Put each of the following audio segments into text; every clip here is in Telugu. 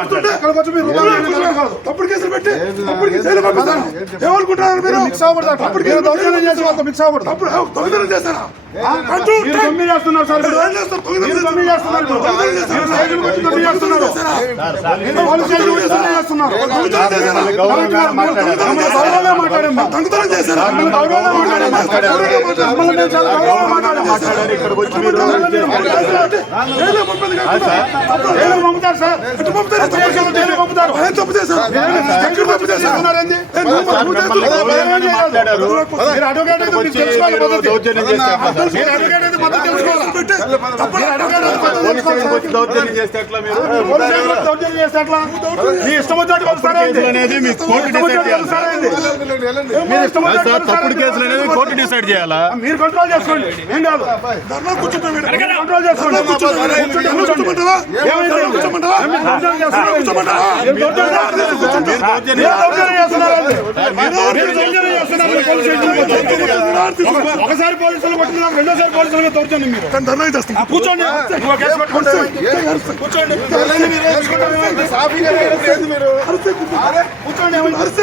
అక్కడికి వచ్చి మీరు. తప్పుడు కేసులు పెట్టి తప్పుడు కేసులు పంపిస్తాను ఏమనుకుంటున్నారు మీరు తప్పుడు కేసులు దౌర్జన్యం చేసి వాళ్ళతో మిక్స్ అవ్వకూడదు దొంగతనం చేస్తారా చేస్తున్నారు సార్ మీరు ఏం చేస్తారు? దొంగతనం మీరు తొమ్మిది చేస్తున్నారు ఇప్పుడు. దొంగతనం చేస్తారా? మీరు స్టేషన్కి వచ్చి తొమ్మిది చేస్తున్నారు మీరు పోలీస్ స్టేషన్కి వచ్చి తొమ్మిది చేస్తున్నారు దొంగతనం చేశారా? గౌరవంగా మాట్లాడాం మేము. దొంగతనం చేశారా మిమ్మల్ని గౌరవంగా మాట్లాడాం మిమ్మల్ని మేము చాలా గౌరవంగా మాట్లాడాం ఇక్కడికి వచ్చి మీరు జైలు పంపేది కాకుండా తప్పుడు జైలుకి పంపుతారు సార్ పంపుతారు? తప్పుడు కేసులు జైలుకి పంపుతారు ఏం తప్పు చేశారు? ఎక్కడ తప్పు చేశారు? చేస్తున్నారేంది? ఏ, నువ్వు- నువ్వు చేస్తున్నావు. మాట్లాడారు మీరు అడ్వకేట్ అయితే మీరు తెలుసుకోవాలి పద్ధతి. దౌర్జన్యం చేస్తే ఎట్లా సార్? మీరు అడ్వకేట్ అయితే పద్ధతి తెలుసుకోవాలి. పెట్టి తప్పుడు మీరు అడ్వకేట్ అయితే పద్ధతి పోలీస్ తెలుసుకోవాలి. స్టేషన్కి వచ్చి దౌర్జన్యం చేస్తే ఎట్లా మీరు? పోలీస్ స్టేషన్లో దౌర్జన్యం చేస్తే ఎట్లా? మీ ఇష్టం వచ్చినట్టు కొలుస్తారేంది? కేసులు అనేది మీ కోర్టు డిసైడ్ చేయాలి? మీరు ఇష్టం కాదు వచ్చినట్టు సార్ తప్పుడు కొలుస్తారేంది? కేసులు అనేది కోర్టు డిసైడ్ చేయాలా? మీరు కంట్రోల్ చేసుకోండి. ఏం కాదు. ధర్నా కూర్చుంటాం కంట్రోల్ చేసుకోండి. కూర్చుంటాం? పోలీస్. ఒకసారి పోలీసులు కొట్టినాం రెండోసారి పోలీసులు దౌర్జన్యం మీరు కూర్చోండి కూర్చోండి మరి ఏమవుతుంది?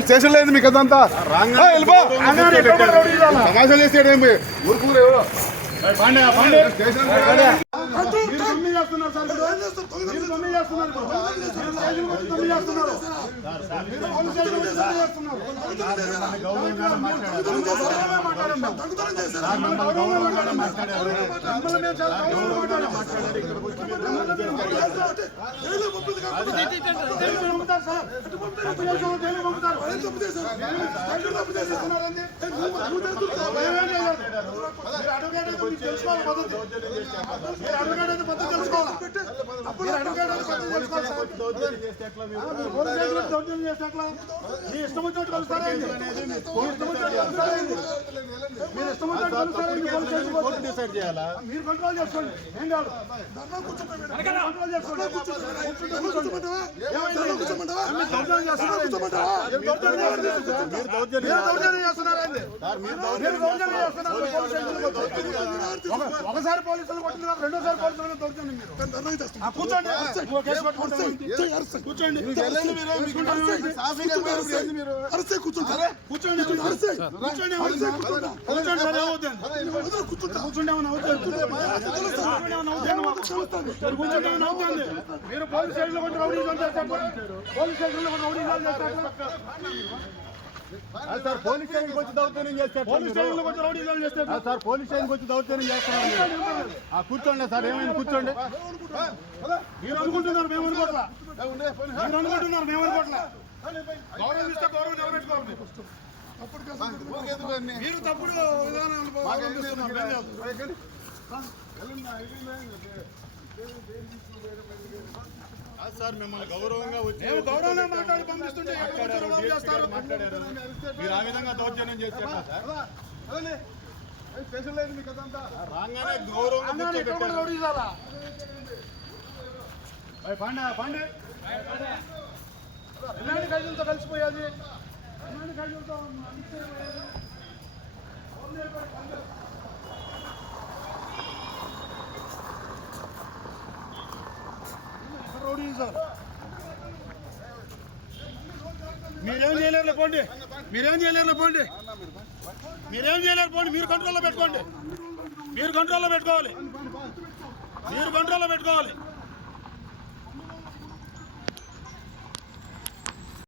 స్టేషన్ లేదు మీకు అదంతా? తమాషా చేసేటేమి ఊరుకురు. స్టేషన్ చేస్తున్నారు సార్. మీరు తొమ్మిది చేస్తున్నారు తొమ్మిది చేస్తున్నారు. పంపుతారు సార్. పంపుతారు. మీరు మీ ఇష్టం వచ్చినట్టు కలుస్తారేంటి? మీరు ఇష్టం వచ్చినట్టు కలుస్తారేంటి డిసైడ్ చేయాలా మీరు కంట్రోల్ చేసుకోండి ఏం కాదు మీరు కంట్రోల్ చేసుకోండి కూర్చుంటే కూర్చోమంటావా? దౌర్జన్యం చేస్తున్నారు మీరు దౌర్జన్యం చేస్తున్నారు పోలీస్ స్టేషన్కి వచ్చి. ఒక- ఒకసారి పోలీసులు కొట్టిన రెండోసారి పోలీసులు దౌర్జన్యం మీరు. కూర్చోండి. మీరు పోలీస్ స్టేషన్లో కొంచెం రౌడీజం చేస్తే పోలీస్ స్టేషన్లో కొంచెం రౌడీజం చేస్తే ఎట్లా? సార్ పోలీస్ స్టేషన్కి వచ్చి దౌర్జన్యం చేస్తే ఎట్లా పోలీస్ మీరు? స్టేషన్లో కొంచెం రౌడీజం చేస్తే ఆ సార్ పోలీస్ స్టేషన్కి వచ్చి దౌర్జన్యం చేస్తున్నారు కూర్చోండి సార్ ఏమైంది కూర్చోండి మీరు అనుకుంటున్నారు మేము అనుకోవట్లా మీరు అనుకుంటున్నారు మేము అనుకోవట్లా గౌరవం ఇస్తే గౌరవం మీరు తప్పుడు. ఆ సార్ మిమ్మల్ని గౌరవంగా వచ్చి గౌరవంగా మాట్లాడి పంపిస్తుంటే మాట్లాడారు, మీరు ఆ విధంగా దౌర్జన్యం ఎట్లా సార్. స్టేషన్ లేదు మీకు అదంతా రాగానే గౌరవంగా పాండే పాండే? ఎలాంటి ఖైదీలతో కలిసిపోయేది. ఎలాంటి ఖైదీలతో మిక్స్ అయిపోయేది? రౌడీ సార్ మీరేం చేయలేరు పోండి. మీరేం చేయలేరు పోండి. మీరేం చేయలేరు పోండి. మీరు కంట్రోల్లో పెట్టుకోండి. మీరు కంట్రోల్లో పెట్టుకోవాలి. మీరు కంట్రోల్లో పెట్టుకోవాలి.